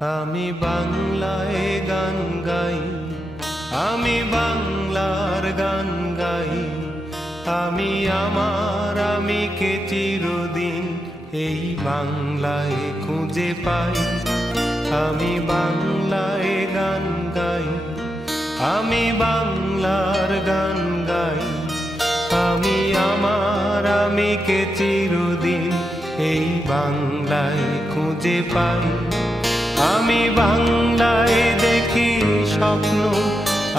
আমি বাংলায় গান গাই, আমি বাংলার গান গাই, আমি আমার আমিকে চিরদিন এই বাংলায় খুঁজে পাই। আমি বাংলায় গান গাই, আমি বাংলার গান গাই, আমি আমার আমিকে চিরদিন এই বাংলায় খুঁজে পাই। আমি বাংলায় দেখি স্বপ্ন,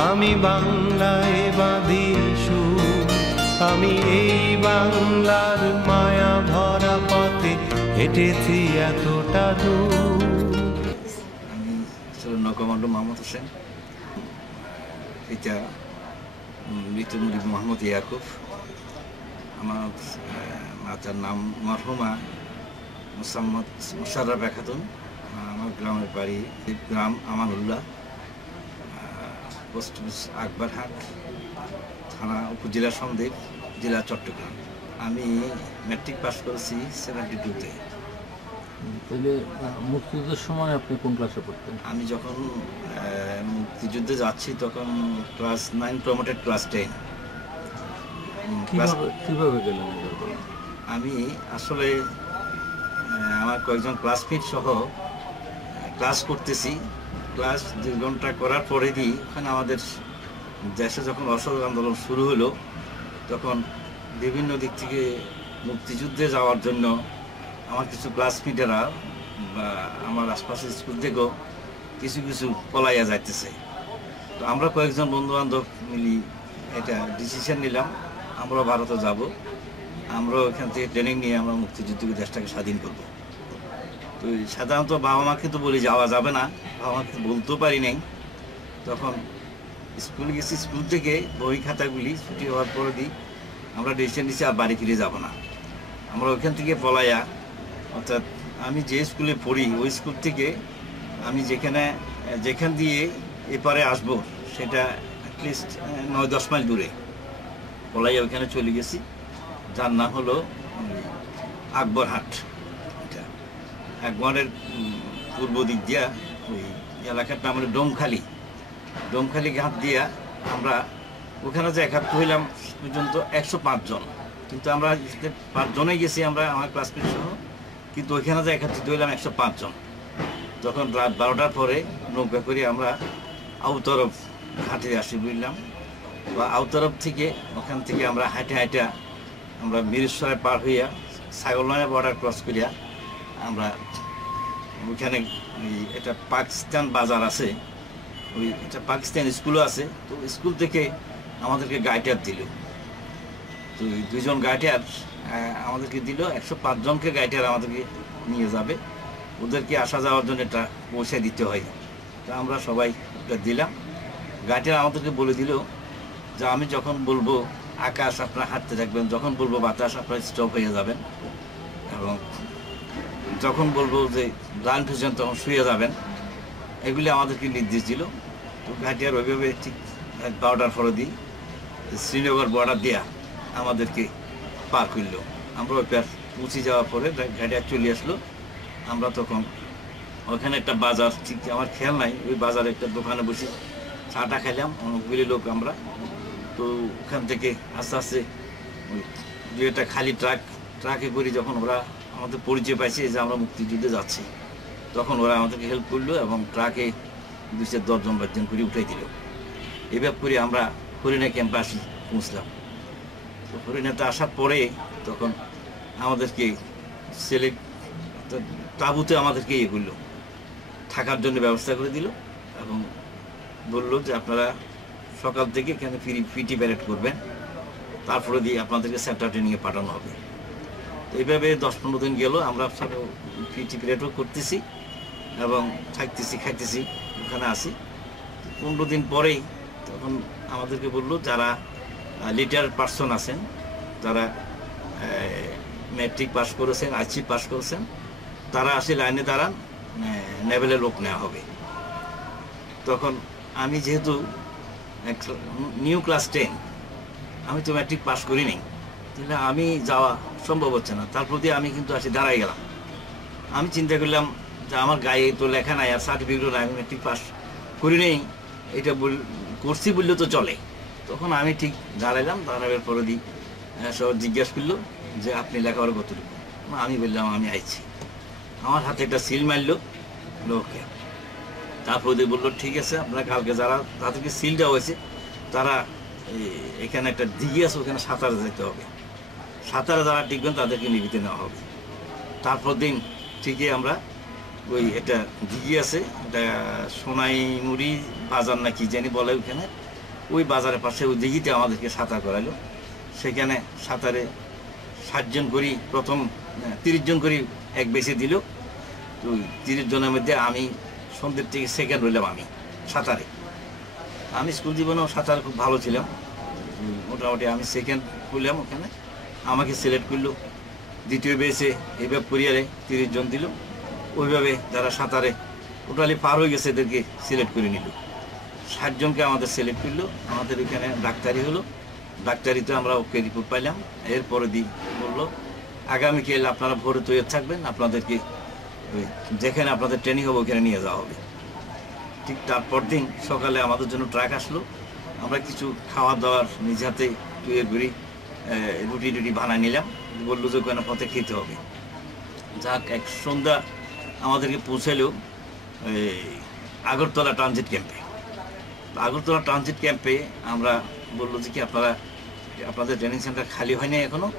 আমি বাংলায় বাঁধি সুর, আমি এই বাংলার মায়া ভরা পথে হেঁটেছি এতটা দূর। আমি নৌকমান্ড মোহাম্মদ হোসেন, পিতা মৃত মুরিদ মোহাম্মদ ইয়াকুব। আমার মাতার নাম মরহুমা মুশাররফা খাতুন। আমার গ্রামের বাড়ি গ্রাম আমানুল্লাহ, পোস্ট অফিস আকবরহাট, থানা উপজেলা সন্দ্বীপ, জেলা চট্টগ্রাম। আমি ম্যাট্রিক পাস করেছি 72-তে। তাহলে মুক্তিযুদ্ধের সময় আপনি কোন ক্লাসে পড়তেন? আমি যখন মুক্তিযুদ্ধে যাচ্ছি তখন ক্লাস 9 প্রমোটেড ক্লাস 10। কিভাবে গেলেন? আমি আসলে আমার কয়েকজন ক্লাসমেট সহ ক্লাস করতেছি। ক্লাস 2 ঘন্টা করার পরে দিই ওখানে আমাদের দেশে যখন অসহযোগ আন্দোলন শুরু হলো তখন বিভিন্ন দিক থেকে মুক্তিযুদ্ধে যাওয়ার জন্য আমার কিছু ক্লাসমেটেরা বা আমার আশপাশের স্কুল থেকেও কিছু কিছু পলাইয়া যাইতেছে। তো আমরা কয়েকজন বন্ধুবান্ধব মিলি এটা ডিসিশন নিলাম আমরা ভারতে যাব, আমরা ওইখান থেকে ট্রেনিং নিয়ে আমরা মুক্তিযুদ্ধকে দেশটাকে স্বাধীন করব। তো সাধারণত বাবা মাকে তো বলি যাওয়া যাবে না, বাবা মাকে বলতেও পারি নাই। তখন স্কুলে গেছি, স্কুল থেকে বই খাতাগুলি ছুটি হওয়ার পরে দিই আমরা ডিসিশন নিচ্ছি আর বাড়ি ফিরে যাব না। আমরা ওইখান থেকে পলাইয়া, অর্থাৎ আমি যে স্কুলে পড়ি ওই স্কুল থেকে আমি যেখান দিয়ে এপারে আসবো সেটা অ্যাটলিস্ট 9-10 মাইল দূরে পলাইয়া ওইখানে চলে গেছি, যার নাম হলো আকবরহাট। এটা আকবরের পূর্ব দিক দিয়া ওই এলাকার নাম হলো ডোমখালি ঘাট দিয়া আমরা ওখানে যে একাত্ম হইলাম পর্যন্ত 105 জন, কিন্তু আমরা 5 জনেই গেছি আমরা আমার ক্লাসমেট সহ, কিন্তু ওইখানে যে একাত্রিত হইলাম 105 জন। তখন রাত 12টার পরে নৌকা করে আমরা আউতরফ ঘাটে আসি বুঝলাম, বা আউতরফ থেকে ওখান থেকে আমরা হাইটা আমরা মিরেশ্বরে পার হইয়া ছাগলনাইয়া বর্ডার ক্রস করিয়া আমরা ওইখানে একটা পাকিস্তান বাজার আছে, ওই একটা পাকিস্তান স্কুলও আছে। তো স্কুল থেকে আমাদেরকে গাইডার দিল। তো 2 জন গাইডার আমাদেরকে দিল, 105 জনকে গাইডার আমাদেরকে নিয়ে যাবে, ওদেরকে আসা যাওয়ার জন্য এটা পৌঁছে দিতে হয়। তো আমরা সবাই এটা দিলাম। গাইডার আমাদেরকে বলে দিল যে আমি যখন বলবো আকাশ আপনারা হাঁটতে থাকবেন, যখন বলবো বাতাস আপনারা স্টপ হয়ে যাবেন, এবং যখন বলবো যে লাইন পর্যন্ত তখন শুয়ে যাবেন, এগুলি আমাদেরকে নির্দেশ দিল। তো গাইডার ওইভাবে ঠিক 12টার পরে দিই শ্রীনগর বর্ডার দেয়া আমাদেরকে পার করলো। আমরা ওই পার পৌঁছে যাওয়ার পরে গাইডার চলে আসলো। আমরা তখন ওখানে একটা বাজার, ঠিক আমার খেয়াল নাই, ওই বাজারে একটা দোকানে বসে চাটা খাইলাম অনেকগুলি লোক আমরা। তো ওখান থেকে আস্তে আস্তে ওই 2-একটা খালি ট্রাকে করে যখন ওরা আমাদের পরিচয় পাইছে যে আমরা মুক্তিযুদ্ধে যাচ্ছি, তখন ওরা আমাদেরকে হেল্প করলো এবং ট্রাকে 210 জন করে উঠাই দিল। এভাবে করে আমরা হরিণা ক্যাম্পে পৌঁছলাম। তো হরিণাতে আসার পরে তখন আমাদেরকে তাঁবুতে আমাদেরকে ইয়ে করলো, থাকার জন্য ব্যবস্থা করে দিল এবং বললো যে আপনারা সকাল থেকে এখানে পিটি প্যারেড করবেন, তারপরে দিয়ে আপনাদেরকে সেন্টার ট্রেনিংয়ে পাঠানো হবে। তো এইভাবে 10-15 দিন গেল, আমরা পিটি প্যারেডও করতেছি এবং থাকতেছি খাইতেছি ওখানে আসি। 15 দিন পরেই তখন আমাদেরকে বললো যারা লিটার পার্সন আছেন, যারা ম্যাট্রিক পাস করেছেন, আইসি পাস করেছেন, তারা আসে লাইনে দাঁড়ান, নেভেলে লোক নেওয়া হবে। তখন আমি যেহেতু নিউ ক্লাস 10, আমি তো ম্যাট্রিক পাস করিনি, তাহলে আমি যাওয়া সম্ভব হচ্ছে না। তারপর দিয়ে আমি কিন্তু আসি দাঁড়াই গেলাম। আমি চিন্তা করলাম যে আমার গায়ে তো লেখা নাই আর সার্টিফিকেটও নাই, আমি মেট্রিক পাস করি নেই, এটা করছি বললে তো চলে। তখন আমি ঠিক দাঁড়াইলাম, দাঁড়াবার পরে দিই সব জিজ্ঞেস করলো যে আপনি লেখাপড়া কতটুকু। আমি বললাম আমি আইছি। আমার হাতে একটা সিল মারলো, ওকে। তারপর দিয়ে বললো ঠিক আছে, আপনারা কালকে যারা তাদেরকে সিল দেওয়া হয়েছে তারা এখানে একটা দিঘি আছে, ওখানে সাঁতারে যেতে হবে, সাঁতারে যারা টিকবেন তাদেরকে নিবিতে নেওয়া হবে। তারপর দিন ঠিকই আমরা ওই একটা দিঘি আছে, এটা সোনাইমুড়ি বাজার না কি জানি বলে, ওখানে ওই বাজারের পাশে ওই দিঘিতে আমাদেরকে সাঁতার করাইলো। সেখানে সাঁতারে 60 জন করি, প্রথম 30 জন করি এক বেশি দিল। তো 30 জনের মধ্যে আমি সন্ধ্যের থেকে সেকেন্ড হইলাম আমি সাঁতারে। আমি স্কুল জীবনেও সাঁতার খুব ভালো ছিলাম, মোটামুটি আমি সেকেন্ড হইলাম ওখানে। আমাকে সিলেক্ট করলো দ্বিতীয় বেসে এইভাবে কুরিয়ারে 30 জন দিল। ওইভাবে যারা সাঁতারে টোটালি পার হয়ে গেছে এদেরকে সিলেক্ট করে নিল। 60 জনকে আমাদের সিলেক্ট করলো। আমাদের এখানে ডাক্তারি হলো, ডাক্তারিতে আমরা ওকে রিপোর্ট পাইলাম। এরপরে দিই বললো আগামীকাল আপনারা ভোরে তৈরি থাকবেন, আপনাদেরকে যেখানে আপনাদের ট্রেনিং হবে ওখানে নিয়ে যাওয়া হবে। ঠিক তারপর দিন সকালে আমাদের জন্য ট্রাক আসলো। আমরা কিছু খাওয়া দাওয়ার নিজ হাতে তৈরি করি, রুটি টুটি বানায় নিলাম। বললো যে ওখানে পথে খেতে হবে। যাক, এক সন্ধ্যা আমাদেরকে পৌঁছালো আগরতলা ট্রানজিট ক্যাম্পে। আগরতলা ট্রানজিট ক্যাম্পে আমরা বললো যে কি আপনাদের ট্রেনিং সেন্টার খালি হয়নি এখনও,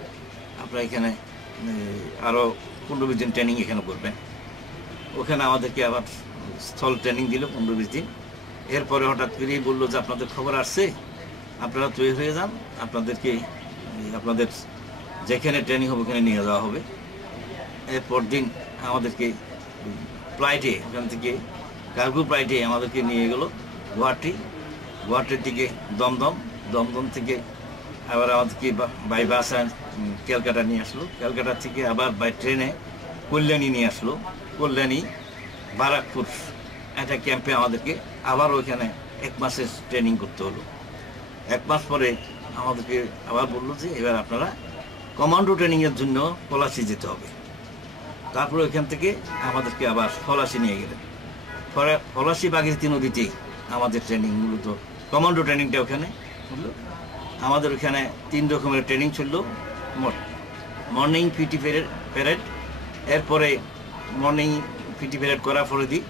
আপনারা এখানে আরও 15-20 দিন ট্রেনিং এখানে করবেন। ওখানে আমাদেরকে আবার স্থল ট্রেনিং দিল 15-20 দিন। এরপরে হঠাৎ করেই বললো যে আপনাদের খবর আসছে, আপনারা তৈরি হয়ে যান, আপনাদেরকে আপনাদের যেখানে ট্রেনিং হবে ওখানে নিয়ে যাওয়া হবে। এরপর দিন আমাদেরকে ফ্লাইটে, ওখান থেকে কার্গো ফ্লাইটে আমাদেরকে নিয়ে গেলো গুয়াহাটির দিকে দমদম থেকে আবার আমাদেরকে বাই বাস ক্যালকাটা নিয়ে আসলো। ক্যালকাটা থেকে আবার বাই ট্রেনে কল্যাণী নিয়ে আসলো। কল্যাণী বারাকপুর একটা ক্যাম্পে আমাদেরকে আবার ওইখানে 1 মাসের ট্রেনিং করতে হলো। 1 মাস পরে আমাদেরকে আবার বললো যে এবার আপনারা কমান্ডো ট্রেনিংয়ের জন্য পলাশি যেতে হবে। তারপরে ওইখান থেকে আমাদেরকে আবার পলাশি নিয়ে গেলেন। পলাশি বাগেরহাটি নদীতেই আমাদের ট্রেনিং, মূলত কমান্ডো ট্রেনিংটা ওখানে হলো। আমাদের ওখানে 3 রকমের ট্রেনিং চললো। মর্নিং পিটি প্যারেড, এরপরে মর্নিং পিটি প্যারেড করার পরে দিই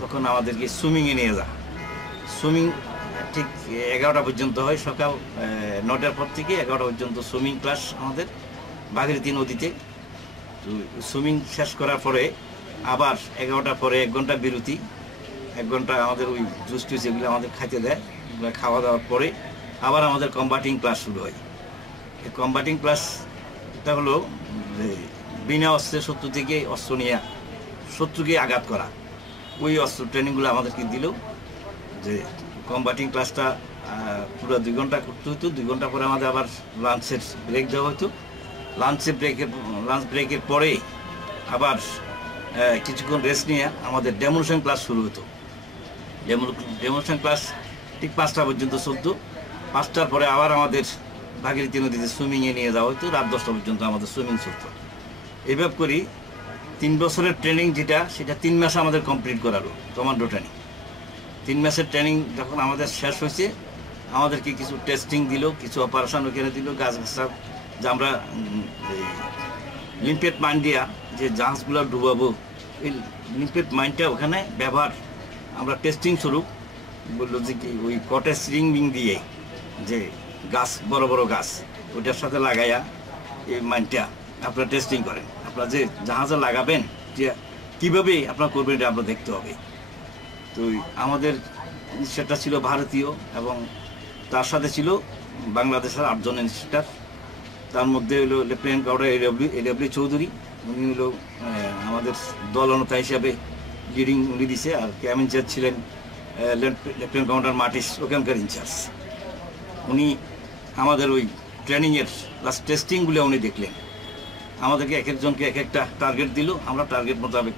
তখন আমাদেরকে সুইমিংয়ে নিয়ে যা। সুইমিং ঠিক 11টা পর্যন্ত হয়, সকাল 9টার পর থেকে 11টা পর্যন্ত সুইমিং ক্লাস আমাদের বাগেরহাটি নদীতে। তো সুইমিং শেষ করার পরে আবার 11টার পরে 1 ঘন্টা বিরতি, 1 ঘন্টা আমাদের ওই জুস টুস এগুলো আমাদের খাইতে দেয়। এগুলো খাওয়া দাওয়ার পরে আবার আমাদের কম্বাটিং ক্লাস শুরু হয়। এই কম্বাটিং ক্লাসটা হলো যে বিনা অস্ত্রে শত্রু থেকে অস্ত্র নিয়ে শত্রুকে আঘাত করা, ওই অস্ত্র ট্রেনিংগুলো আমাদেরকে দিল। যে কম্বাটিং ক্লাসটা পুরো 2 ঘন্টা করতে হতো। 2 ঘন্টা পরে আমাদের আবার লাঞ্চের ব্রেক দেওয়া হতো। লাঞ্চ ব্রেকের পরে আবার কিছুক্ষণ রেস্ট নিয়ে আমাদের ডেমনস্ট্রেশন ক্লাস শুরু হতো। ডেমনস্ট্রেশন ক্লাস ঠিক 5টা পর্যন্ত চলতো। 5টার পরে আবার আমাদের ভাগীরথী নদীতে সুইমিংয়ে নিয়ে যাওয়া হতো। রাত 10টা পর্যন্ত আমাদের সুইমিং চলতো। এইভাবে করি 3 বছরের ট্রেনিং যেটা, সেটা 3 মাসে আমাদের কমপ্লিট করালো কমান্ডো ট্রেনিং। 3 মাসের ট্রেনিং যখন আমাদের শেষ হয়েছে, আমাদেরকে কিছু টেস্টিং দিল, কিছু অপারেশন ওখানে দিল। গাছ যে আমরা লিম্পেট মাইন দিয়া যে জাহাজগুলো ডুবাবো, এই লিম্পেট মাইনটা ওখানে ব্যবহার আমরা টেস্টিং স্বরূপ বললো যে কি ওই কটেজ রিং দিয়ে যে গাছ, বড় বড় গাছ, ওইটার সাথে লাগাইয়া এই মাইনটা আপনারা টেস্টিং করেন। আপনারা যে জাহাজে লাগাবেন যে কীভাবে আপনারা করবেন এটা আপনারা দেখতে হবে। তো আমাদের সেটা ছিল ভারতীয়, এবং তার সাথে ছিল বাংলাদেশের 8 জন ইনস্ট্রাক্টর। তার মধ্যে হলো লেফটেন্যান্ট কর্নেল এডব্লিউ চৌধুরী, উনি হলো আমাদের দলনেতা হিসাবে লিডিং উনি দিছে। আর ক্যাম্প ইনচার্জ ছিলেন লেফটেন্যান্ট কমান্ডার মার্টিস, ওখানকার ইনচার্জ। উনি আমাদের ওই ট্রেনিংয়ের লাস্ট টেস্টিংগুলো উনি দেখলেন। আমাদেরকে এক একজনকে এক একটা টার্গেট দিল। আমরা টার্গেট মোতাবেক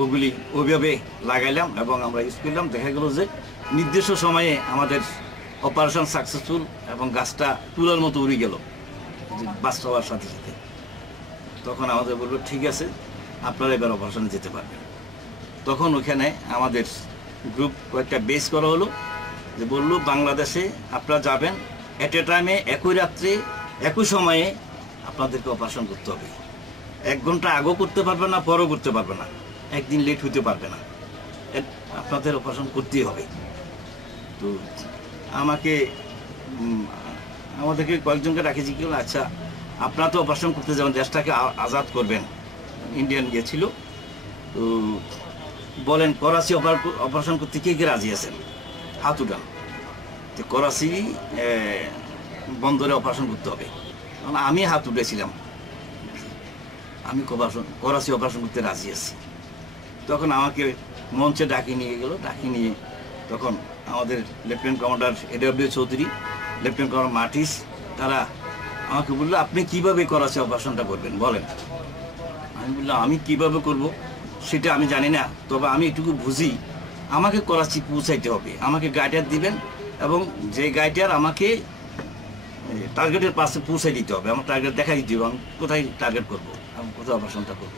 ওগুলি ওইভাবে লাগাইলাম এবং আমরা ইউজ করলাম। দেখা গেল যে নির্দিষ্ট সময়ে আমাদের অপারেশন সাকসেসফুল এবং গাছটা তুলার মতো উড়ে গেল বাস্ট হওয়ার সাথে সাথে। তখন আমাদের বললো ঠিক আছে, আপনারা এবার অপারেশনে যেতে পারবেন। তখন ওখানে আমাদের গ্রুপ কয়েকটা বেস করা হলো, যে বললো বাংলাদেশে আপনারা যাবেন, এট এ টাইমে একই রাত্রে একই সময়ে আপনাদেরকে অপারেশন করতে হবে। 1 ঘন্টা আগেও করতে পারবে না, পরও করতে পারবে না, একদিন লেট হতে পারবে না, আপনাদের অপারেশন করতেই হবে। তো আমাদেরকে কয়েকজনকে রাখেছি কি, আচ্ছা আপনারা তো অপারেশন করতে যাবেন, দেশটাকে আজাদ করবেন, ইন্ডিয়ান গিয়েছিল, তো বলেন করাচি অপারেশন করতে কে কে রাজি আছেন, হাত উঠান। তো করাচি বন্দরে অপারেশন করতে হবে, আমি হাত উঠেছিলাম, আমি করাচি অপারেশন করতে রাজি আছি। তখন আমাকে মঞ্চে ডাকি নিয়ে গেল, ডাকি নিয়ে তখন আমাদের lieutenant commander AW Chowdhury, lieutenant commander Martis, তারা আমাকে বললো আপনি কিভাবে করাচি অপারেশনটা করবেন বলেন। আমি বললাম আমি কিভাবে করব সেটা আমি জানি না, তবে আমি এটুকু বুঝি, আমাকে করাচি পৌঁছাইতে হবে, আমাকে গাইডার দিবেন এবং যে গাইডার আমাকে টার্গেটের পাশে পৌঁছাই দিতে হবে, আমার টার্গেট দেখাই দিতে হবে, আমি কোথায় টার্গেট করব, আমি কোথায় অপারেশনটা করব,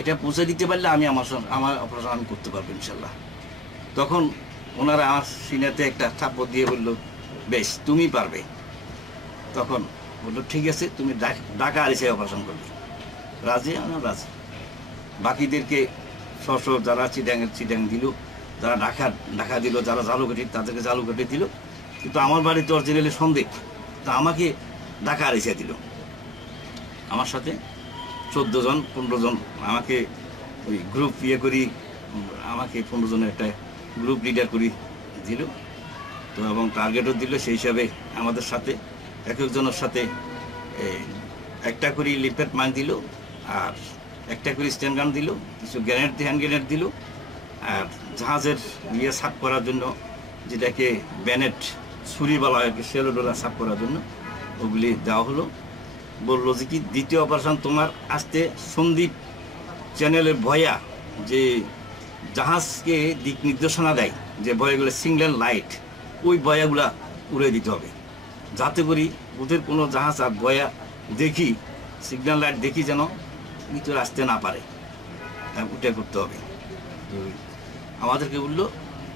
এটা পৌঁছে দিতে পারলে আমি আমার অপারেশন আমি করতে পারবো ইনশাল্লাহ। তখন ওনারা আমার সিনাতে একটা থাপ্পড় দিয়ে বললো বেশ তুমি পারবে। তখন বললো ঠিক আছে তুমি ঢাকা আরিসায় অপারেশন করবে। রাজি, আমি রাজি। বাকিদেরকে যারা চিডাং দিল, যারা ঢাকা দিল, যারা জালুঘাটি তাদেরকে জালুঘাটি দিল, কিন্তু আমার বাড়িতে অরিজিনালি সন্দেহ, তা আমাকে ঢাকা আরিসায় দিল। আমার সাথে 14 জন 15 জন আমাকে ওই গ্রুপ করি, আমাকে 15 জনের একটা গ্রুপ লিডার করি দিল। তো এবং টার্গেটও দিল, সেই হিসাবে আমাদের সাথে এক একজনের সাথে একটা করে লিফলেট মাইন দিল, আর একটা করে স্ট্যান্ড গান দিল, কিছু গ্রেনেড হ্যান্ড গ্রেনেড দিল, আর জাহাজের সাফ করার জন্য যেটাকে ব্যানেট ছুরি বলা হয়, সেলোডোলা সাফ করার জন্য ওগুলি দেওয়া হলো। বললো যে কি দ্বিতীয় অপারেশন তোমার আসতে সন্দীপ চ্যানেলের ভয়া যে জাহাজকে দিক নির্দেশনা দেয়, যে ভয়াগুলো সিগন্যাল লাইট, ওই ভয়াগুলা উড়ে দিতে হবে, যাতে করি ওদের কোনো জাহাজ আর ভয়া দেখি সিগন্যাল লাইট দেখি যেন ভিতরে আসতে না পারে, ওটা করতে হবে। তো আমাদেরকে বললো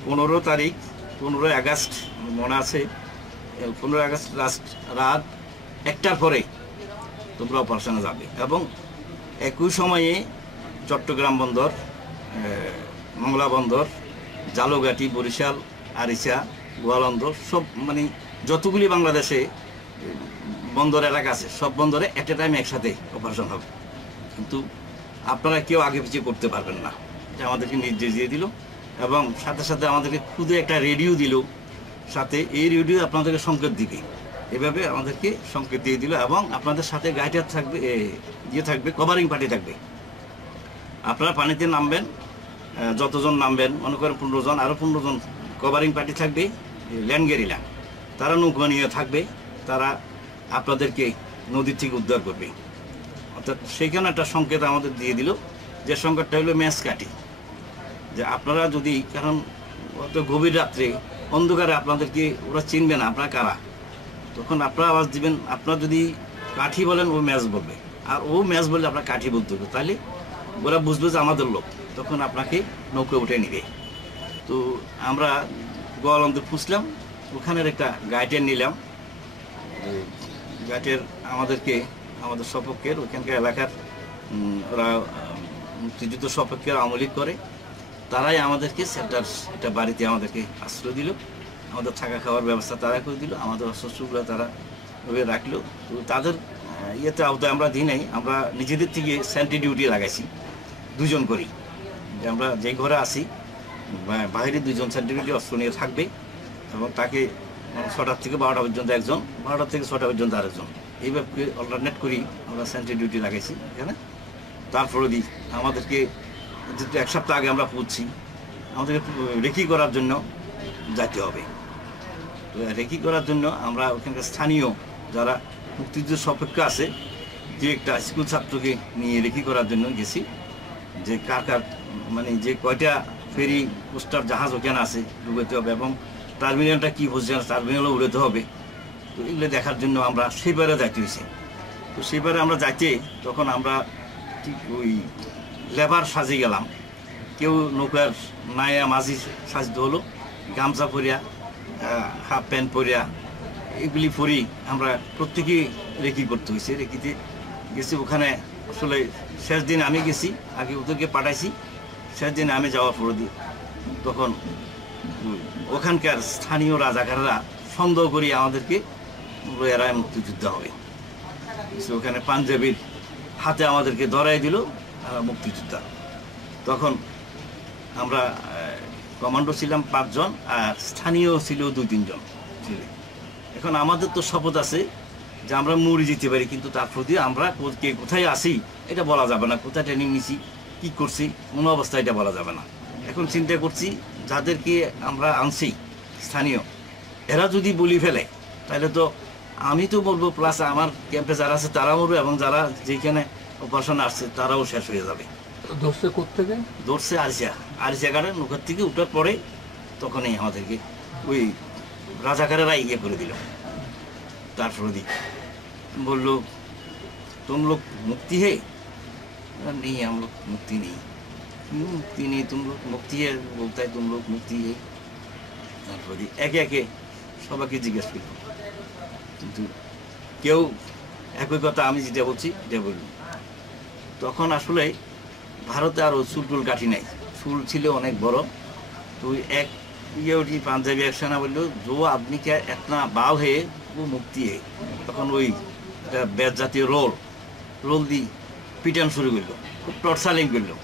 15 তারিখ 15 আগস্ট মনে আছে, 15 আগস্ট রাত 1টার পরে তোমরা অপারেশনে যাবে, এবং একই সময়ে চট্টগ্রাম বন্দর, মংলা বন্দর, জালুঘাটি, বরিশাল, আরিচা, গোয়ালন্দর, সব মানে যতগুলি বাংলাদেশে বন্দর এলাকা আছে সব বন্দরে এট এ টাইম একসাথে অপারেশন হবে, কিন্তু আপনারা কেউ আগে পিছিয়ে করতে পারবেন না, এটা আমাদেরকে নির্দেশ দিয়ে দিল। এবং সাথে সাথে আমাদেরকে খুদে একটা রেডিও দিল, সাথে এই রেডিও আপনাদেরকে সংকেত দিবে, এভাবে আমাদেরকে সংকেত দিয়ে দিল। এবং আপনাদের সাথে গাইডার থাকবে, থাকবে কভারিং পার্টি থাকবে, আপনারা পানিতে নামবেন, যতজন নামবেন মনে করেন 15 জন, আরও 15 জন কভারিং পার্টি থাকবে, ল্যান্ড গেরিলা, তারা নৌকা নিয়ে থাকবে, তারা আপনাদেরকে নদীর থেকে উদ্ধার করবে। অর্থাৎ সেইখানে একটা সংকেত আমাদের দিয়ে দিল, যে সংকেতটা হলো ম্যাচ কাটি, যে আপনারা যদি, কারণ অত গভীর রাত্রে অন্ধকারে আপনাদেরকে ওরা চিনবে না আপনারা কারা, তখন আপনারা আওয়াজ দিবেন, আপনারা যদি কাঠি বলেন ও ম্যাচ বলবে, আর ও ম্যাচ বললে আপনার কাঠি বলতে হবে, তাহলে ওরা বুঝবে যে আমাদের লোক, তখন আপনাকে নৌকা উঠে নিবে। তো আমরা গোয়ালন্দে পুষলাম, ওখানের একটা গাইডের নিলাম, গাইডের আমাদের সপক্ষের ওইখানকার এলাকার ওরা মুক্তিযুদ্ধ সপক্ষের আমলিক করে, তারাই আমাদেরকে সেন্টার একটা বাড়িতে আমাদেরকে আশ্রয় দিল, আমাদের থাকা খাওয়ার ব্যবস্থা তারা করে দিল, আমাদের অস্ত্রগুলো তারা ওভাবে রাখলো। তো তাদের ইয়েতে আওতায় আমরা দিই নাই, আমরা নিজেদের থেকে সেন্ট্রি ডিউটি লাগাইছি, 2 জন করি, যে আমরা যেই ঘরে আসি বাইরে 2 জন সেন্ট্রি ডিউটি অস্ত্র নিয়ে থাকবে, এবং তাকে 6টা থেকে 12টা পর্যন্ত একজন, 12টা থেকে 6টা পর্যন্ত আরেকজন, এইভাবে অল্টারনেট করি আমরা সেন্ট্রি ডিউটি লাগাইছি এখানে। তারপরে দিই আমাদেরকে যেহেতু 1 সপ্তাহ আগে আমরা পৌঁছছি, আমাদেরকে রেকি করার জন্য যেতে হবে। তো রেকি করার জন্য আমরা ওখানকার স্থানীয় যারা মুক্তিযুদ্ধের সপক্ষে আছে, যে একটা স্কুল ছাত্রকে নিয়ে রেকি করার জন্য গেছি, যে কার মানে যে কয়টা ফেরি পোস্টার জাহাজ ওখানে আছে ডুবাতে হবে, এবং টার্মিনালটা কী বলছে টার্মিনালও উড়াতে হবে। তো এগুলো দেখার জন্য আমরা সেবারে যাইতে হয়েছে। তো সেবারে আমরা যাইতে তখন আমরা ঠিক ওই লেবার সাজে গেলাম, কেউ নৌকার নায়া মাঝি সাজতে হলো, গামছা পরিয়া, হাফ প্যান্ট পরিয়া, এগুলি পরি আমরা প্রত্যেকেই রেকি করতে হয়েছে। রেকিতে গেছি, ওখানে আসলে শেষ দিন আমি গেছি, আগে ওদেরকে পাঠাইছি, শেষ দিন আমি যাওয়ার পরে দিই তখন ওখানকার স্থানীয় রাজাকাররা সন্দেহ করি আমাদেরকে এরা মুক্তিযুদ্ধ হবে। ওখানে পাঞ্জাবির হাতে আমাদেরকে ধরাই দিল মুক্তিযোদ্ধা। তখন আমরা কমান্ডো ছিলাম 5 জন, আর স্থানীয় ছিল 2-3 জন ছিল। এখন আমাদের তো শপথ আছে যে আমরা মরে যেতে পারি, কিন্তু তার প্রতি আমরা কে কোথায় আসি এটা বলা যাবে না, কোথায় ট্রেনিং নিছি, কী করছি, কোনো অবস্থায় এটা বলা যাবে না। এখন চিন্তা করছি যাদেরকে আমরা আনছি স্থানীয়, এরা যদি বলি ফেলে তাহলে তো আমি তো বলবো, প্লাস আমার ক্যাম্পে যারা আছে তারাও মরবে, এবং যারা যেখানে অপারেশন আসছে তারাও শেষ হয়ে যাবে। ধরছে কোত্থেকে? ধরছে আরিসিয়াঘাটের নৌকার থেকে উঠার পরে তখনই আমাদেরকে ওই রাজাকারেরা ইয়ে করে দিল। তারপরে দি বললো तुम लोग मुक्ति है? नहीं, हम लोग मुक्ति नहीं। क्यों मुक्ति नहीं? तुम लोग मुक्ति है, बोलता है तुम लोग मुक्ति है। তারপরে একে একে সবাইকে জিজ্ঞেস করল, কিন্তু কেউ একই কথা আমি যেটা বলছি এটা বলল। তখন আসলে ভারতে আরও চুলটুল কাঠি নাই, চুল ছিল অনেক বড়। তো এক ইয়ে উঠি পাঞ্জাবি এক সেনা বললো, জো আদমি কে এতনা বাল হে ও মুক্তি হে। তখন ওই একটা ব্যাজ জাতীয় রোল দিয়ে পিটান শুরু করলো, খুব টর্চারিং করলো।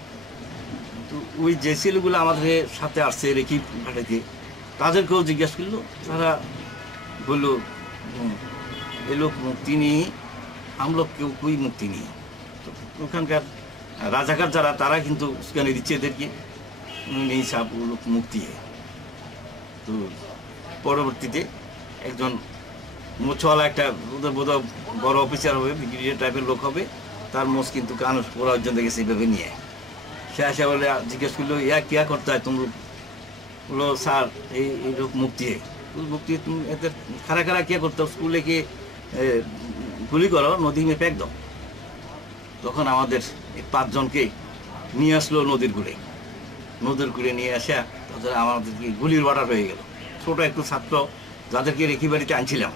তো ওই যে ছেলেগুলো আমাদের সাথে আসছে রেখি ঘাটাইতে, তাদেরকেও জিজ্ঞেস করলো, তারা বললো এ লোক মুক্তি নিয়ে, हम लोग কেউ कोई মুক্তি নেই। তো ওখানকার রাজাকার যারা তারা কিন্তু উস্কানি দিচ্ছে এদেরকে, নেই সাহেব ও লোক মুক্তি। তো পরবর্তীতে একজন মোছওয়ালা একটা ওদের বোধহয় বড় অফিসার হবে, ব্রিগেডিয়ার টাইপের লোক হবে, তার মোষ কিন্তু কান ওরা অর্জন গেছে এইভাবে নিয়ে। সে আসা বলে জিজ্ঞেস করলো, ইয়া क्या करता है तुम लोग? बोलो सर ये लोग मुक्ति है। मुक्ति तुम এদের খারা খারা क्या करते हो? स्कूल लेके গুলি করো, নদী में फेंक दो। তখন আমাদের এই 5 জনকে নিয়ে আসলো নদীর কূলে নিয়ে আসা তাদের আমাদেরকে গুলির অর্ডার হয়ে গেল। ছোট একটু ছাত্র যাদেরকে রেখি বাড়িতে আনছিলাম,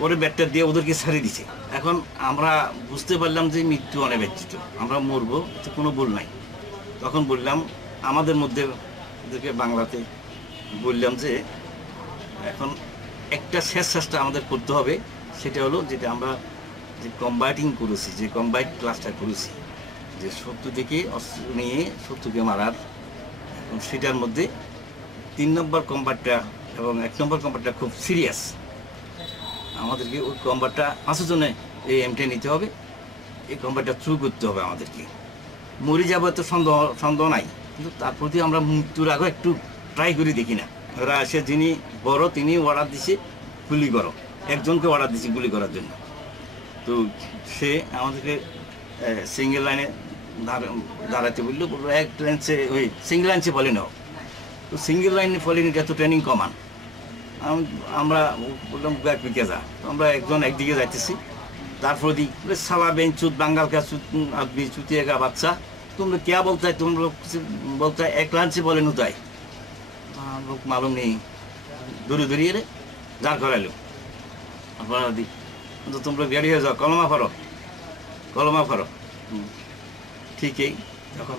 পরে ব্যাটটা দিয়ে ওদেরকে ছাড়িয়ে দিছে। এখন আমরা বুঝতে পারলাম যে মৃত্যু অনিবার্য, আমরা মরবো, এতে কোনো ভুল নাই। তখন বললাম আমাদের মধ্যে ওদেরকে বাংলাতে বললাম যে এখন একটা শেষ চেষ্টা আমাদের করতে হবে, সেটা হলো যেটা আমরা যে কম্বাইটিং করেছি, যে কম্বাইট ক্লাসটা করেছি, যে শত্রু থেকে অস্ত্র নিয়ে শত্রুকে মারার, সেটার মধ্যে 3 নম্বর কম্বাটটা এবং 1 নম্বর কম্বাটটা খুব সিরিয়াস। আমাদেরকে ওই কম্বাটটা 5 জনে এই এমটা নিতে হবে, এই কম্বাটটা থ্রু করতে হবে আমাদেরকে। মরে যাবো তো সন্দেহ নাই, কিন্তু তার প্রতি আমরা মৃত্যুর আগে একটু ট্রাই করে দেখি না। ওরা এসে যিনি বড় তিনি অর্ডার দিছে গুলি করো, একজনকে অর্ডার দিছে গুলি করার জন্য। তো সে আমাদেরকে সিঙ্গেল লাইনে দাঁড়াতে বললো, এক লাইনসে ওই সিঙ্গেল লাইনসে ফলে নাও। তো সিঙ্গেল লাইনে ফলে নিতে এত ট্রেনিং কমান, আমরা বললাম পিকে যা। আমরা একজন একদিকে যাইতেছি, তারপরে দিই সালা বেঞ্চ চুত বাঙ্গাল কা চুত আদমি চুতিয়ে গা বাচ্চা, তোমরা क्या बोलता है? तुम लोग बोलता है एक लाइन से बोले नुताई। हम लोग मालूम नहीं, दूरी रे दाঁড় করাইলো। আপনারা দি তো তোমরা রেডি হয়ে যাও, কলমা ফারো। ঠিকই, এখন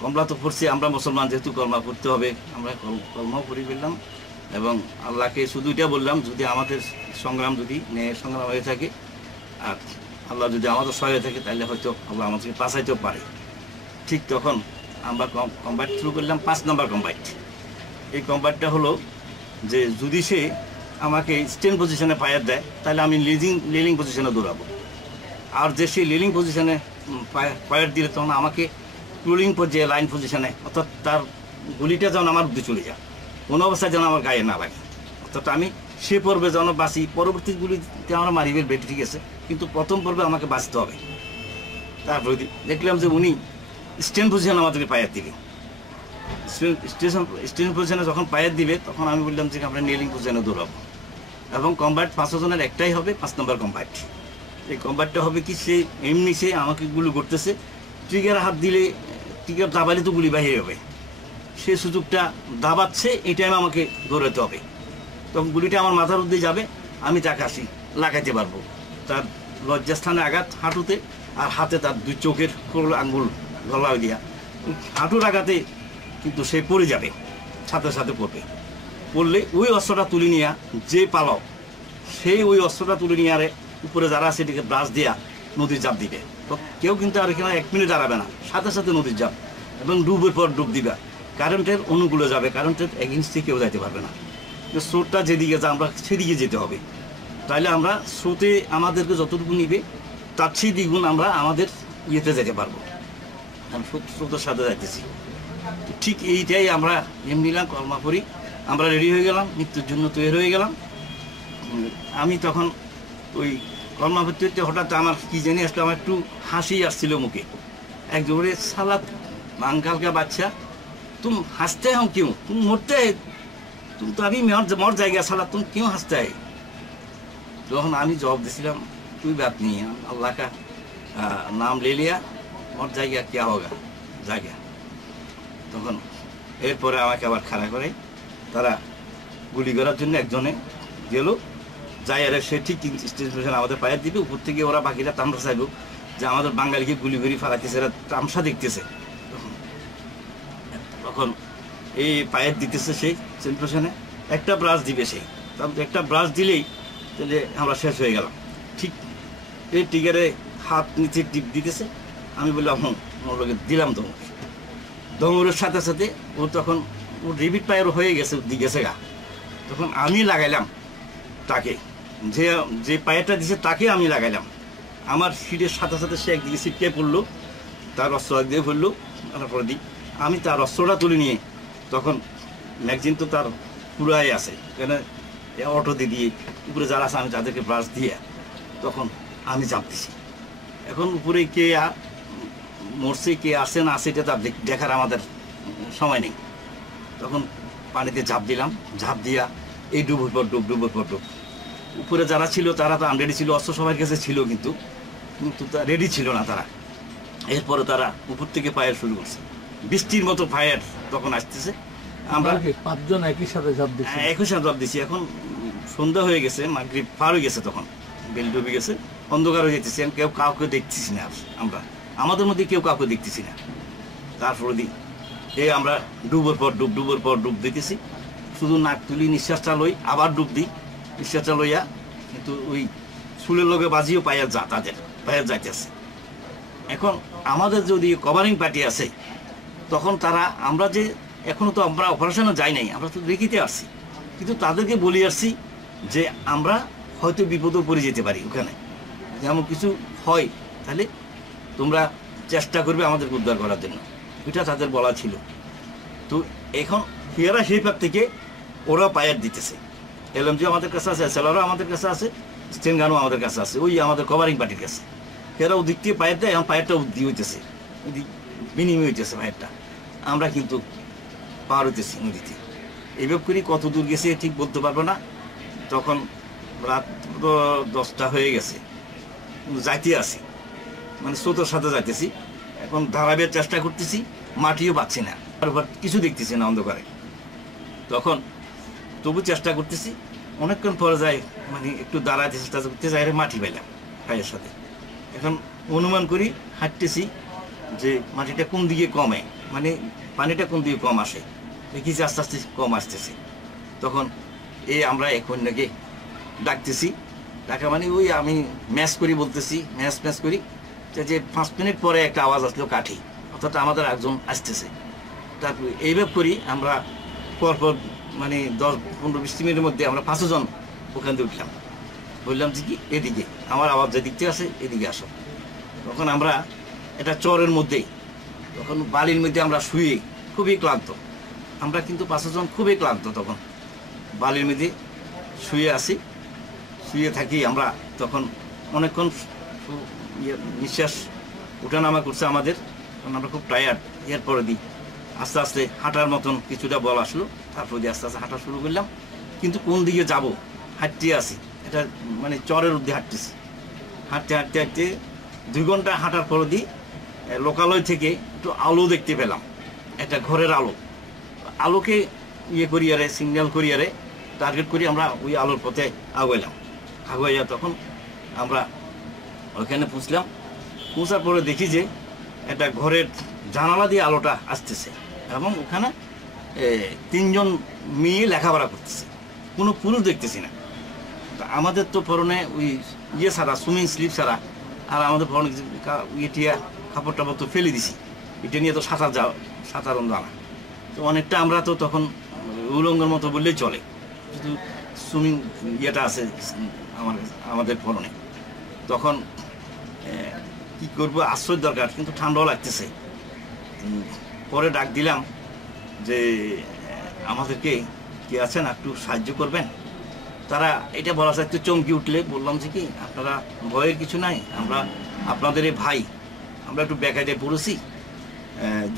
কমলা তো পড়ছি, আমরা মুসলমান যেহেতু কলমা পড়তে হবে, আমরা কলমাও পড়ে ফেললাম। এবং আল্লাহকে শুধু এটা বললাম, যদি আমাদের সংগ্রাম যদি ন্যায়ের সংগ্রাম হয়ে থাকে আর আল্লাহ যদি আমাদের সহায় থাকে, তাহলে হয়তো আল্লাহ আমাদেরকে বাঁচাইতেও পারে। ঠিক তখন আমরা কম্বাইট শুরু করলাম 5 নম্বর কম্বাইট। এই কম্বাইটটা হলো যে যদি সে আমাকে স্ট্যান্ড পজিশনে ফায়ার দেয়, তাহলে আমি লিলিং পজিশনে দৌড়াবো। আর যে সে লিলিং পজিশনে ফায়ার দিলে তখন আমাকে ক্রুলিং পর্যায়ে লাইন পজিশনে, অর্থাৎ তার গুলিটা যেন আমার বুদ্ধি চলে যায়, কোনো অবস্থায় যেন আমার গায়ে না লাগে। অর্থাৎ আমি সে পর্বে যেন বাঁচি, পরবর্তী গুলিতে আমরা মারি ফেলবে, ঠিক আছে, কিন্তু প্রথম পর্বে আমাকে বাঁচতে হবে। তারপরে দেখলাম যে উনি স্ট্যান্ড পজিশনে আমাদেরকে ফায়ার দিবে। স্ট্যান্ড পজিশনে যখন ফায়ার দিবে, তখন আমি বললাম যে আমরা নিলিং পজিশনে দৌড়াবো। এবং কম্বাইট 5 জনের একটাই হবে, 5 নম্বর কম্বাইট। এই কম্বাইটটা হবে কি, সে এমনি সে আমাকে গুলি করতেছে, ট্রিগার হাত দিলে টিকিট দাবালে তো গুলি বাহির হবে, সে সুযোগটা দাবাচ্ছে, এই টাইমে আমাকে দৌড়াতে হবে। তখন গুলিটা আমার মাথার মধ্যে যাবে, আমি তাকে লাগাইতে পারবো। তার লজ্জাস্থানে আঘাত হাঁটুতে, আর হাতে তার 2 চোখের আঙ্গুল গলায় দিয়া হাঁটুর আঘাতে কিন্তু সে পড়ে যাবে, সাথে সাথে পড়লে ওই অস্ত্রটা তুলে নিয়ে যে পালক, সেই ওই অস্ত্রটা তুলে নিয়ে আরে উপরে যারা আছে এটিকে ব্রাশ দিয়া নদীর জাপ দিবে। তো কেউ কিন্তু আর এখানে 1 মিনিট দাঁড়াবে না, সাথে সাথে নদীর জাপ, এবং ডুবের পর ডুব দিবা। কারেন্টের অনুকূলে যাবে, কারেন্টের এগেনস্টে কেউ যাইতে পারবে না। স্রোতটা যেদিকে যা আমরা সেদিকে যেতে হবে, তাহলে আমরা স্রোতে আমাদেরকে যতটুকু নিবে তার সেই দ্বিগুণ আমরা আমাদের ইয়েতে যেতে পারবো। আমি স্রোতের সাথে যাইতেছি, ঠিক এইটাই আমরা নিলাম, কর্মা করি, আমরা রেডি হয়ে গেলাম, মৃত্যুর জন্য তৈরি হয়ে গেলাম। আমি তখন ওই কর্মা ভর্তি হঠাৎ আমার কি জানি আসলে আমার একটু হাসি আসছিল মুখে। একজন বলে, সালা अंकल का बच्चा तुम हंसते हो क्यों, तुम मरते है, तुम तो अभी मर जाएगा साला, तुम क्यों हंसते है। তখন আমি জবাব দিয়েছিলাম, कोई बात नहीं है, अल्लाह का नाम ले लिया, मर जाएगा क्या होगा, जाएगा। তখন এরপরে আমাকে আবার খাড়া করে তারা গুলি করার জন্য একজনে গেল, যাই আর সে ঠিক স্টেশন আমাদের পায়ের দিবে, উপর থেকে ওরা বাকিরা তামসা চাইল যে আমাদের বাঙালিকে গুলি করে ফালাইতেছে, এরা তামসা দেখতেছে। তখন এই পায়ের দিতেছে সেই সেন্ট্রেশনে, একটা ব্রাশ দিবে সেই, একটা ব্রাশ দিলেই তাহলে আমরা শেষ হয়ে গেলাম। ঠিক এই টিগারে হাত নিচে টিপ দিতেছে, আমি বললাম ওর লোকে দিলাম দমরের সাথে সাথে ও তখন ও রিপিট পায়ের হয়ে গেছে, গেছে গা। তখন আমি লাগাইলাম তাকে, যে পায়েরটা দিছে তাকে আমি লাগাইলাম। আমার সিটের সাথে সাথে সে একদিকে সিটকে পড়লো, তার অস্ত্র দিয়ে পড়লো, তারপরে দিই আমি তার অস্ত্রটা তুলে নিয়ে, তখন ম্যাগজিন তো তার পুরাই আছে, এখানে অটো দিয়ে উপরে যারা আছে আমি তাদেরকে ব্রাশ দিয়ে তখন আমি চাপ দিছি। এখন উপরে কে মরছে কে আসে না আসে এটা তার দেখার আমাদের সময় নেই। তখন পানিতে ঝাঁপ দিলাম, ঝাঁপ দিয়া এই ডুবের পর ডুব, ডুবের পর ডুব। উপরে যারা ছিল তারা তো আনরেডি ছিল, অস্ত্র সবার কাছে ছিল, কিন্তু রেডি ছিল না তারা। এরপরে তারা উপর থেকে ফায়ার শুরু করছে, বৃষ্টির মতো ফায়ার তখন আসতেছে। আমরা 5 জন একই সাথে ঝাঁপ দিচ্ছি, একই সাথে ঝাঁপ দিচ্ছি। এখন সন্ধ্যা হয়ে গেছে, মাগরিব পার হয়ে গেছে, তখন বেল ডুবে গেছে, অন্ধকার হয়ে যেতেছি, কেউ কাউকে দেখতেছি না, আমরা আমাদের মধ্যে কেউ কাউকে দেখতেছি না। তারপরে দিই এই আমরা ডুবের পর ডুব, ডুবের পর ডুব দিতেছি, শুধু নাক তুলি নিঃশ্বাসটা লই, আবার ডুব দিই, নিঃশ্বাসটা লইয়া কিন্তু ওই চুলের লগে বাজিও পায়ের তাদের পায়ের যাইতেছে। এখন আমাদের যদি কভারিং পার্টি আছে, তখন তারা আমরা যে এখনো তো আমরা অপারেশনে যাই নাই, আমরা তো দেখিতে আসছি, কিন্তু তাদেরকে বলে আসছি যে আমরা হয়তো বিপদও পড়ে যেতে পারি, ওখানে যেমন কিছু হয় তাহলে তোমরা চেষ্টা করবে আমাদেরকে উদ্ধার করার জন্য, এটা তাদের বলা ছিল। তো এখন এরা সেই পার থেকে ওরা পায়ের দিতেছে, এলএমজি আমাদের কাছে আছে, এসএলআরও আমাদের কাছে আছে, স্টেন গানও আমাদের কাছে আছে, ওই আমাদের কভারিং পার্টির কাছে। এরা ওদিক থেকে পায়ের দেয়, এখন পায়েরটা উদ্দি হইতেছে, বিনিময় হইতেছে পায়েরটা, আমরা কিন্তু পার হইতেছি নদীতে। এইভাবে করি কত দূর গেছে ঠিক বলতে পারবো না। তখন রাত 10টা হয়ে গেছে, যাইতে আসি, মানে স্রোতের সাথে যাইতেছি। এখন ধারাবের চেষ্টা করতেছি, মাটিও পাচ্ছি না, আর কিছু দেখতেছি না অন্ধকারে। তখন তবু চেষ্টা করতেছি, অনেকক্ষণ পরে যাই, মানে একটু দাঁড়াতে চেষ্টা করতে যাই, মাটি পাইলাম পায়ের সাথে। এখন অনুমান করি হাঁটতেছি যে মাটিটা কোন দিকে কমে, মানে পানিটা কোন দিকে কম আসে, দেখেছি আস্তে আস্তে কম আসতেছে। তখন এই আমরা এখন নাকি ডাকতেছি, ডাকা মানে ওই আমি ম্যাচ করি বলতেছি, ম্যাচ করি যে 5 মিনিট পরে একটা আওয়াজ আসলো কাঠি, অর্থাৎ আমাদের একজন আসতেছে। তারপর এইভাবে করি আমরা পরপর মানে 10-15-20 মিনিটের মধ্যে আমরা 5 জন ওখান থেকে উঠলাম। বললাম যে কি এদিকে আমার আওয়াজ যে দিকতে আসে এদিকে আসো। তখন আমরা এটা চরের মধ্যেই, তখন বালির মধ্যে আমরা শুয়ে খুবই ক্লান্ত, আমরা কিন্তু 5 জন খুবই ক্লান্ত, তখন বালির মধ্যে শুয়ে আসি, শুয়ে থাকি আমরা। তখন অনেকক্ষণ নিঃশ্বাস উঠানামা করছে আমাদের, কারণ আমরা খুব টায়ার্ড। এরপরে দিই আস্তে আস্তে হাঁটার মতন কিছুটা বল আসলো, তারপর দিয়ে আস্তে আস্তে হাঁটা শুরু করলাম। কিন্তু কোন দিকে যাব হাঁটতে আসি, এটা মানে চরের উদ্দে হাঁটতেছি, হাঁটতে 2 ঘন্টা হাঁটার পরে দিই লোকালয় থেকে একটু আলো দেখতে পেলাম, একটা ঘরের আলো। আলোকে ইয়ে করিয়ারে, সিগন্যাল করিয়ারে টার্গেট করি আমরা ওই আলোর পথে আগাইয়া তখন আমরা ওইখানে পৌঁছলাম। পৌঁছার পরে দেখি যে একটা ঘরের জানালা দিয়ে আলোটা আসতেছে এবং ওখানে 3 জন মেয়ে লেখাপড়া করতেছে, কোনো পুরুষ দেখতেছি না। আমাদের তো পরনে ওই ইয়ে ছাড়া, সুইমিং স্লিপ ছাড়া, আর আমাদের পরনে ইয়েটিয়া কাপড় টাপড় তো ফেলে দিছি, এটা নিয়ে তো সাঁতারণ জানা। তো অনেকটা আমরা তো তখন উলঙ্গের মতো বললেই চলে, শুধু সুইমিং ইয়েটা আছে আমাদের পরনে। তখন কি করবো, আশ্রয় দরকার, কিন্তু ঠান্ডাও লাগতেছে। পরে ডাক দিলাম যে আমাদেরকে কি আছে না, একটু সাহায্য করবেন। তারা এটা বলা যায় একটু চমকি উঠলে বললাম যে কি, আপনারা ভয়ের কিছু নাই, আমরা আপনাদের ভাই, আমরা একটু বেকায়দায় পড়েছি,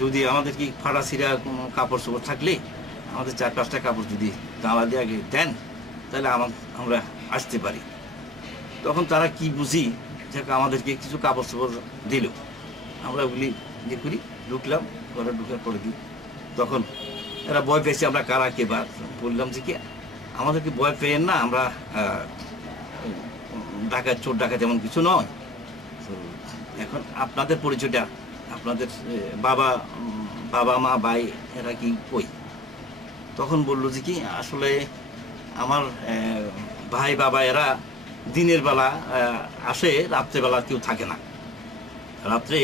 যদি আমাদের কি ফাটা ছিঁড়া কোনো কাপড় চোপড় থাকলে আমাদের 4-5টা কাপড় যদি গাঁলা দিয়ে আগে দেন তাহলে আমরা আসতে পারি। তখন তারা কি বুঝি যে আমাদেরকে কিছু কাপড় চোপড় দিল, আমরা ওগুলি ইয়ে করি, ঢুকলাম, ঘরে ঢুকার পরে দিই। তখন এরা ভয় পেয়েছে, আমরা কারা কে বা বললাম যে কি আমাদেরকে ভয় পেয়েন না, আমরা ডাকাত, চোর ডাকাত এমন কিছু নয়। তো এখন আপনাদের পরিচয়টা, আপনাদের বাবা মা ভাই এরা কি কই? তখন বললো যে কি আসলে আমার ভাই বাবা এরা দিনের বেলা আসে, রাত্রেবেলা কেউ থাকে না, রাত্রে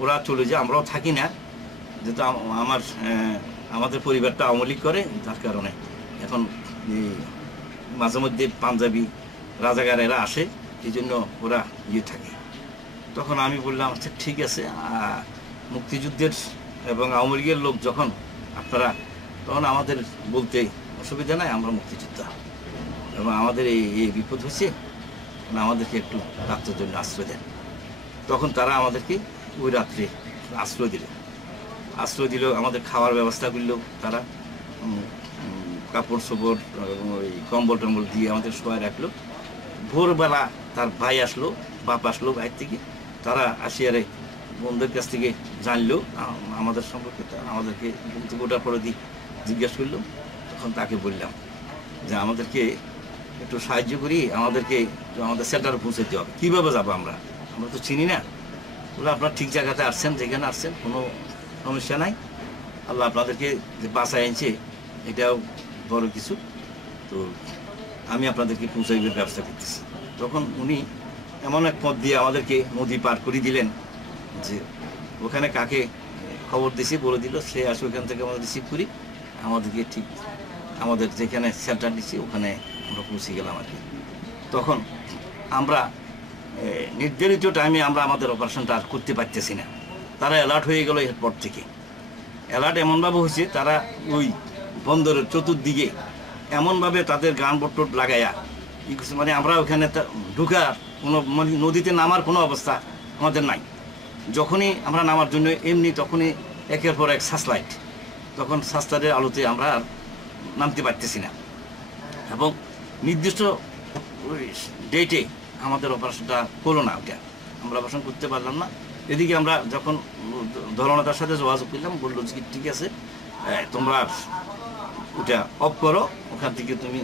ওরা চলে যায়, আমরাও থাকি না, যেহেতু আমাদের পরিবারটা আওয়ামী লীগ করে, যার কারণে এখন মাঝে মধ্যে পাঞ্জাবি রাজাকার এরা আসে, এই জন্য ওরা ইয়ে থাকে। তখন আমি বললাম আচ্ছা ঠিক আছে, মুক্তিযুদ্ধের এবং আওয়ামী লীগের লোক যখন আপনারা, তখন আমাদের বলতে অসুবিধা নাই, আমরা মুক্তিযোদ্ধা এবং আমাদের এই বিপদ হয়েছে, আমাদেরকে একটু রাত্রের জন্য আশ্রয় দেন। তখন তারা আমাদেরকে ওই রাত্রে আশ্রয় দিল, আমাদের খাওয়ার ব্যবস্থা করলো, তারা কাপড় চোপড় ওই কম্বল টম্বল দিয়ে আমাদের শোয়ায় রাখলো। ভোরবেলা তার ভাই আসলো, বাপ আসলো বাইর থেকে, তারা আসিয়ারে বন্ধুদের কাছ থেকে জানলো আমাদের সম্পর্কে, আমাদেরকে গোটা পরে দিয়ে জিজ্ঞাসা করলো। তখন তাকে বললাম যে আমাদেরকে একটু সাহায্য করি, আমাদেরকে আমাদের সেন্টারে পৌঁছাতে হবে। কীভাবে যাবো আমরা তো চিনি না। বলে আপনারা ঠিক জায়গাতে আসছেন, যেখানে আসছেন কোনো সমস্যা নাই, আল্লাহ আপনাদেরকে যে বাসায় আনছে এটাও বড় কিছু, তো আমি আপনাদেরকে পৌঁছাইবার ব্যবস্থা করতেছি। তখন উনি এমন এক পথ দিয়ে আমাদেরকে নদী পার করে দিলেন যে ওখানে কাকে খবর দিছি বলে দিল, সে আসে ওখান থেকে আমরা রিসিভ করি, আমাদেরকে ঠিক আমাদের যেখানে সেন্টার দিচ্ছি ওখানে আমরা পৌঁছে গেলাম আর কি। তখন আমরা নির্ধারিত টাইমে আমরা আমাদের অপারেশনটা আর করতে পারতেছি না, তারা অ্যালার্ট হয়ে গেল। এরপর থেকে অ্যালার্ট এমনভাবে হয়েছে, তারা ওই বন্দরের চতুর্দিকে এমনভাবে তাদের গান বট্টট লাগাইয়া মানে আমরা ওখানে ঢুকার কোনো মানে নদীতে নামার কোনো অবস্থা আমাদের নাই। যখনই আমরা নামার জন্য এমনি তখনই একের পর এক সার্চলাইট, তখন সার্চলাইটের আলোতে আমরা আর নামতে পারতেছি না এবং নির্দিষ্ট ডেটে আমাদের অপারেশনটা হলো না, ওটা আমরা অপারেশন করতে পারলাম না। এদিকে আমরা যখন ধরনাদার সাথে যোগাযোগ করলাম, বললো যে ঠিক আছে তোমরা ওটা অফ করো, ওখান থেকে তুমি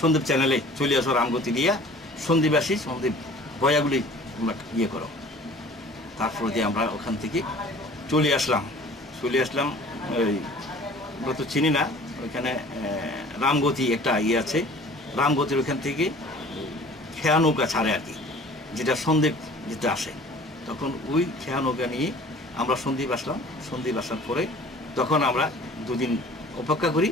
সন্দীপ চ্যানেলে চলে আসো, রামগতি দিয়া সন্দীপ আসি, সন্দীপ বয়াগুলি তোমরা ইয়ে করো। তারপরে দিয়ে আমরা ওখান থেকে চলে আসলাম। ওই আমরা তো চিনি না, ওইখানে রামগতি একটা ইয়ে আছে, রামগতির ওখান থেকে খেয়া নৌকা ছাড়ে আর কি, যেটা সন্দীপ যেতে আসে। তখন ওই খেয়া নৌকা নিয়ে আমরা সন্দীপ আসলাম। সন্দীপ আসার পরে তখন আমরা 2 দিন অপেক্ষা করি,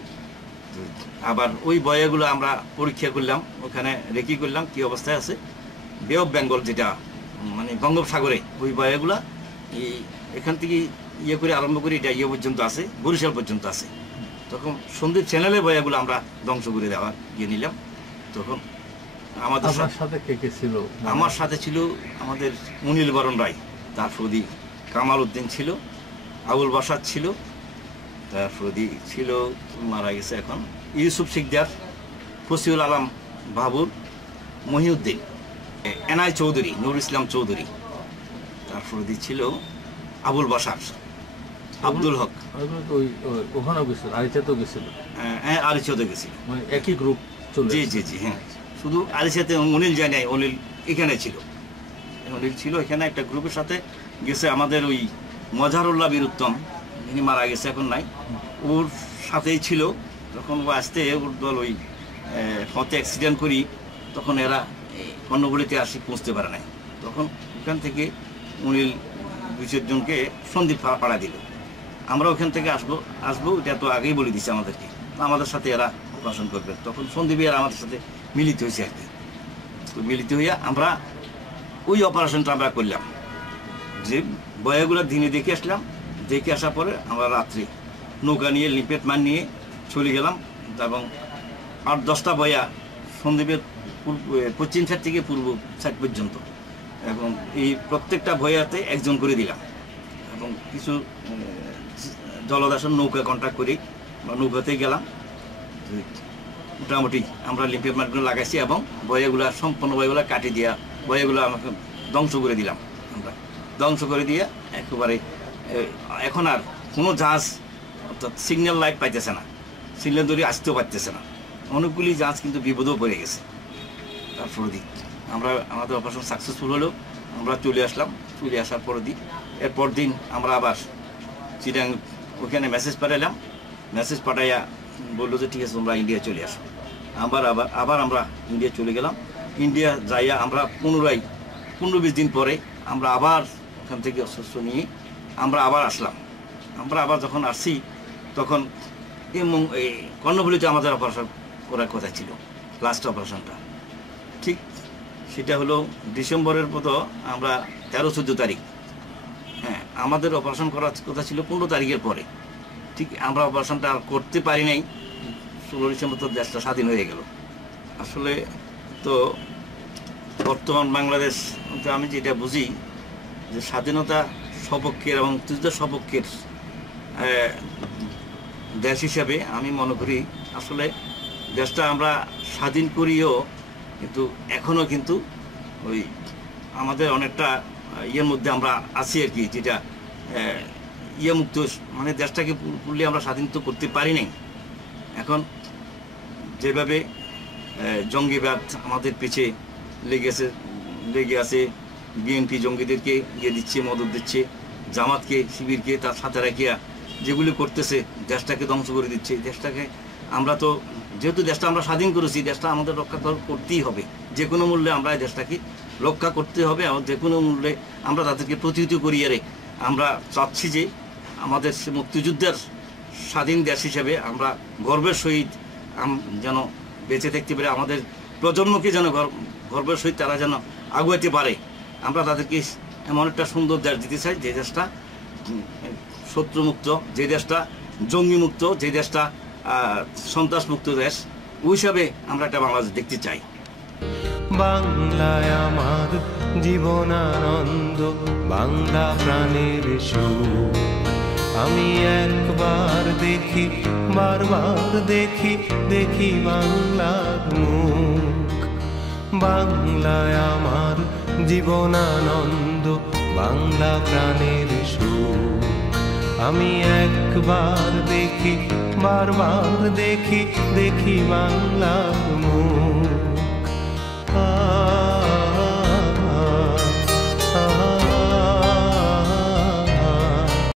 আবার ওই বয়াগুলো আমরা পরীক্ষা করলাম, ওখানে রেকি করলাম কি অবস্থায় আছে। বে অফ বেঙ্গল যেটা মানে বঙ্গোপসাগরে, ওই বয়াগুলা এখান থেকে ইয়ে করে আরম্ভ করি, এটা ইয়ে পর্যন্ত আছে, বরিশাল পর্যন্ত আছে। তখন সন্দীপ চ্যানেলের বয়াগুলো আমরা ধ্বংস করে দেওয়ার ইয়ে নিলাম। তখন আমাদের সাথে কে কে ছিল? আমার সাথে ছিল আমাদের মুনিল বরণ রায়, তারপরে কামাল উদ্দিন ছিল, আবুল বাসাদ ছিল, তারপরে ছিল মারা গেছে এখন ইউসুফ শিকদার, ফসিউল আলম বাবুর, মহিউদ্দিন, এনআই চৌধুরী, নুর ইসলাম চৌধুরী, তারপরে ছিল আবুল বাসার, আব্দুল হক। ওগুলো তো ওখানেও গেছিল, আরিচাতেও গেছিল। হ্যাঁ, আরিচাতে গেছি। মানে একই গ্রুপ চলে। জি জি জি, হ্যাঁ। শুধু আরিচাতে অনিল যায় নাই, অনিল এখানে ছিল। অনিল ছিল এখানে একটা গ্রুপের সাথে গেছে। আমাদের ওই মজারুল্লাহ বীর উত্তম, যিনি মারা গেছে, এখন নাই, ওর সাথেই ছিল। যখন ও আসতে ওর দল ওই পথে অ্যাক্সিডেন্ট করি, তখন এরা কর্ণফুলীতে আসি পৌঁছতে পারে নাই। তখন ওখান থেকে অনিল 2-4 জনকে সন্দীপ পাড়া দিল। আমরা ওখান থেকে আসবো এটা তো আগেই বলে দিচ্ছে আমাদেরকে, আমাদের সাথে এরা অপারেশন করবে। তখন সন্দীপে এরা আমাদের সাথে মিলিত হয়েছে আর কি। তো মিলিত হইয়া আমরা ওই অপারেশনটা আমরা করলাম। যে বয়াগুলো দিনে দেখে আসলাম, দেখে আসার পরে আমরা রাত্রে নৌকা নিয়ে লিম্পেট মান নিয়ে চলে গেলাম, এবং 8-10টা বয়া সন্দীপের পশ্চিম সাইড থেকে পূর্ব সাইড পর্যন্ত, এবং এই প্রত্যেকটা বয়াতে একজন করে দিলাম। এবং কিছু জলদাসন নৌকা কন্ট্যাক্ট করি বা নৌকাতে গেলাম। মোটামুটি আমরা লিম্পেট মানগুলো লাগাইছি এবং বয়াগুলো সম্পূর্ণ বয়াগুলো কাটি দিয়া বয়াগুলো আমাকে ধ্বংস করে দিলাম। আমরা ধ্বংস করে দিয়ে একেবারে এখন আর কোনো জাহাজ অর্থাৎ সিগন্যাল লাইট পাইতেছে না, সিগন্যাল ধরে আসতেও পারতেছে না। অনেকগুলি জাহাজ কিন্তু বিপদেও পড়ে গেছে। তারপর দিক আমাদের অপারেশন সাকসেসফুল হলো, আমরা চলে আসলাম। চলে আসার পর এরপর দিন আমরা আবার চিটাং ওখানে মেসেজ পাঠাইলাম। মেসেজ পাঠাইয়া বললো যে ঠিক আছে তোমরা ইন্ডিয়া চলে আসো। আবার আমরা ইন্ডিয়া চলে গেলাম। ইন্ডিয়া যাইয়া আমরা পুনরায় 15-20 দিন পরে আমরা আবার ওখান থেকে অস্ত্র নিয়ে আমরা আবার আসলাম। আমরা আবার যখন আসছি তখন এই কর্ণফুলীতে আমাদের অপারেশন করার কথা ছিল, লাস্ট অপারেশনটা। ঠিক সেটা হলো ডিসেম্বরের মতো, আমরা 13-14 তারিখ। হ্যাঁ, আমাদের অপারেশন করার কথা ছিল 15 তারিখের পরে। ঠিক আমরা অপারেশনটা আর করতে পারি নাই। 16 ডিসেম্বর তো দেশটা স্বাধীন হয়ে গেল। আসলে তো বর্তমান বাংলাদেশ আমি যেটা বুঝি যে স্বাধীনতা সপক্ষের এবং মুক্তিযুদ্ধ সপক্ষের দেশ হিসাবে আমি মনে করি আসলে দেশটা আমরা স্বাধীন করিও কিন্তু এখনও কিন্তু ওই আমাদের অনেকটা ইয়ের মধ্যে আমরা আছি আর কি, যেটা মুক্ত, মানে দেশটাকে পুরোপুরি আমরা স্বাধীন তো করতে পারি নাই। এখন যেভাবে জঙ্গিবাদ আমাদের পিছে লেগে আছে, বিএনপি জঙ্গিদেরকে ইয়ে দিচ্ছে, মদত দিচ্ছে, জামাতকে শিবিরকে তার সাথে রাখিয়া যেগুলি করতেছে, দেশটাকে ধ্বংস করে দিচ্ছে। দেশটাকে আমরা তো যেহেতু দেশটা আমরা স্বাধীন করেছি, দেশটা আমাদের রক্ষা করতেই হবে। যে কোনো মূল্যে আমরা এই দেশটাকে রক্ষা করতে হবে, এবং যে কোনো মূল্যে আমরা তাদেরকে প্রতিহত করিয়ে আমরা চাচ্ছি যে আমাদের মুক্তিযুদ্ধের স্বাধীন দেশ হিসেবে আমরা গর্বের সহিত যেন বেঁচে থাকতে পারে, আমাদের প্রজন্মকে যেন গর্বের সহিত তারা যেন আগুয়াতে পারে। আমরা তাদেরকে এমন একটা সুন্দর দেশ দিতে চাই, যে দেশটা শত্রুমুক্ত, যে দেশটা জঙ্গিমুক্ত, যে দেশটা সন্ত্রাসমুক্ত দেশ। ওই হিসাবে আমরা একটা বাংলাদেশ দেখতে চাই। বাংলায় আমার জীবনানন্দ, বাংলা প্রাণের সুর। আমি একবার দেখি, বারবার দেখি, দেখি বাংলার মুখ। বাংলায় আমার জীবনানন্দ, বাংলা প্রাণের সুর। আমি একবার দেখি, বারবার দেখি, দেখি বাংলার মুখ।